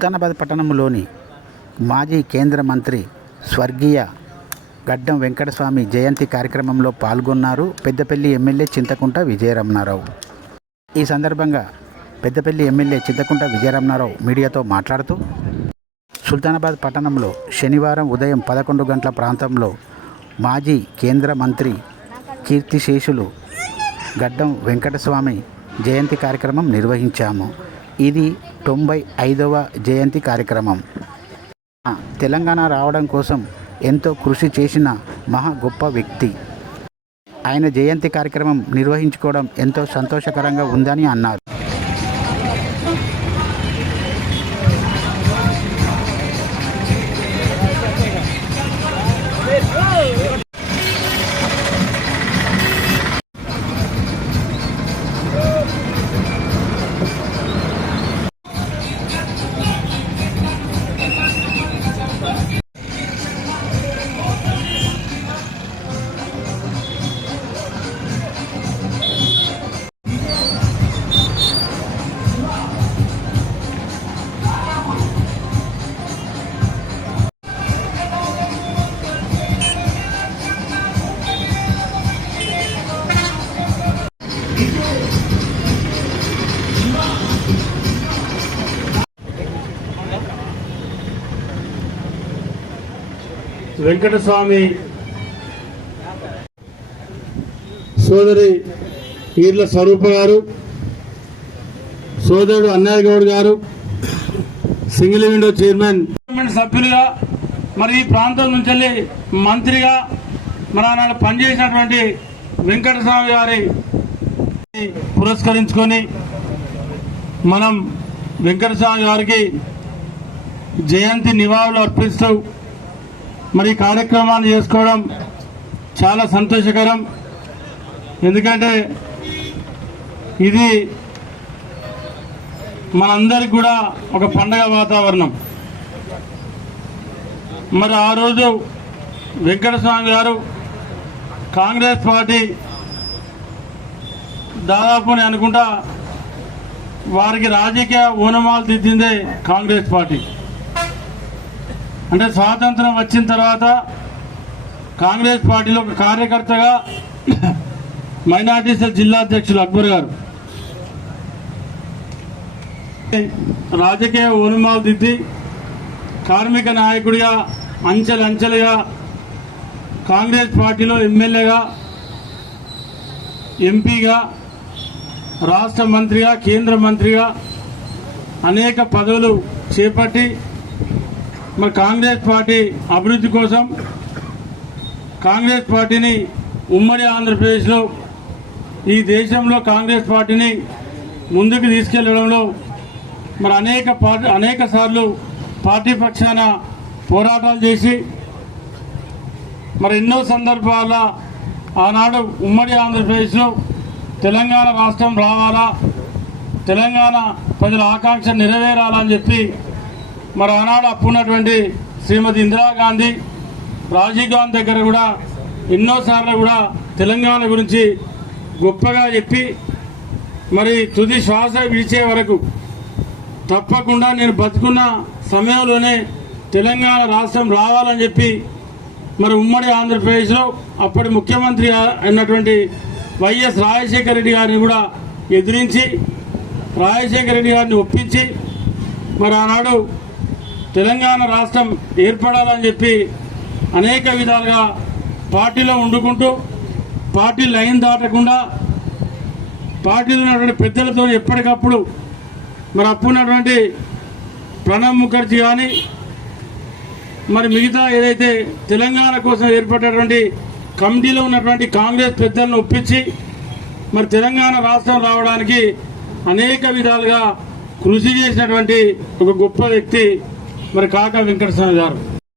సుల్తానాబాద్ పట్టణంలోని మాజీ కేంద్ర మంత్రి స్వర్గీయ గడ్డం వెంకటస్వామి జయంతి కార్యక్రమంలో పాల్గొన్నారు పెద్దపల్లి ఎమ్మెల్యే చింతకుంట విజయరమణారావు. ఈ సందర్భంగా పెద్దపల్లి ఎమ్మెల్యే చింతకుంట విజయరమణారావు మీడియాతో మాట్లాడుతూ సుల్తానాబాద్ పట్టణంలో శనివారం ఉదయం పదకొండు గంటల ప్రాంతంలో మాజీ కేంద్ర మంత్రి కీర్తిశేషులు గడ్డం వెంకటస్వామి జయంతి కార్యక్రమం నిర్వహించాము. ఇది తొంభై ఐదవ జయంతి కార్యక్రమం. తెలంగాణ రావడం కోసం ఎంతో కృషి చేసిన మహా గొప్ప వ్యక్తి. ఆయన జయంతి కార్యక్రమం నిర్వహించుకోవడం ఎంతో సంతోషకరంగా ఉందని అన్నారు. వెంకటస్వామి. సోదరి ఈర్ల స్వరూప గారు సోదరుడు అన్నయ్య గౌడ్ గారు సింగిల్ విండో చైర్మన్. సభ్యులుగా మరి ఈ ప్రాంతం నుంచి వెళ్ళి మంత్రిగా మరి ఆనాడు పనిచేసినటువంటి వెంకటస్వామి గారి పురస్కరించుకొని మనం వెంకటస్వామి గారికి జయంతి నివాళులు అర్పిస్తూ మరి కార్యక్రమాన్ని చేసుకోవడం చాలా సంతోషకరం. ఎందుకంటే ఇది మనందరికి కూడా ఒక పండగ వాతావరణం. మరి ఆ రోజు వెంకటస్వామి గారు కాంగ్రెస్ పార్టీ దాదాపు నేను అనుకుంటా వారికి రాజకీయ ఊనమాలు దిద్దిందే కాంగ్రెస్ పార్టీ. అంటే స్వాతంత్రం వచ్చిన తర్వాత కాంగ్రెస్ పార్టీలో ఒక కార్యకర్తగా మైనార్టీ సెల్ జిల్లా అధ్యక్షులు అక్బర్ గారు. రాజకీయ ఊనమాలు దిద్ది కార్మిక నాయకుడిగా అంచెలంచెలుగా కాంగ్రెస్ పార్టీలో ఎమ్మెల్యేగా ఎంపీగా రాష్ట్ర మంత్రిగా కేంద్ర మంత్రిగా అనేక పదవులు చేపట్టి మరి కాంగ్రెస్ పార్టీ అభివృద్ధి కోసం కాంగ్రెస్ పార్టీని ఉమ్మడి ఆంధ్రప్రదేశ్లో ఈ దేశంలో కాంగ్రెస్ పార్టీని ముందుకు తీసుకెళ్ళడంలో మరి అనేక పార్టీ అనేక సార్లు పార్టీ పక్షాన పోరాటాలు చేసి మరి ఎన్నో సందర్భాల ఆనాడు ఉమ్మడి ఆంధ్రప్రదేశ్లో తెలంగాణ రాష్ట్రం రావాలా? తెలంగాణ ప్రజల ఆకాంక్ష నెరవేరాలని చెప్పి మరి ఆనాడు అప్పున్నటువంటి శ్రీమతి ఇందిరాగాంధీ రాజీవ్ గాంధీ దగ్గర కూడా ఎన్నోసార్లు కూడా తెలంగాణ గురించి గొప్పగా చెప్పి మరి తుది శ్వాస విడిచే వరకు తప్పకుండా నేను బతుకున్న సమయంలోనే తెలంగాణ రాష్ట్రం రావాలని చెప్పి మరి ఉమ్మడి ఆంధ్రప్రదేశ్లో అప్పటి ముఖ్యమంత్రి అయినటువంటి వైఎస్ రాజశేఖర రెడ్డి గారిని కూడా ఎదిరించి రాజశేఖర రెడ్డి గారిని ఒప్పించి మరి ఆనాడు తెలంగాణ రాష్ట్రం ఏర్పడాలని చెప్పి అనేక విధాలుగా పార్టీలో వండుకుంటూ పార్టీ లైన్ దాటకుండా పార్టీలో ఉన్నటువంటి పెద్దలతో ఎప్పటికప్పుడు మరి అప్పున్నటువంటి ప్రణబ్ ముఖర్జీ కానీ మరి మిగతా ఏదైతే తెలంగాణ కోసం ఏర్పడినటువంటి కమిటీలో ఉన్నటువంటి కాంగ్రెస్ పెద్దలను ఒప్పించి మరి తెలంగాణ రాష్ట్రం రావడానికి అనేక విధాలుగా కృషి చేసినటువంటి ఒక గొప్ప వ్యక్తి మరి కాకా వెంకటస్వామి గారు.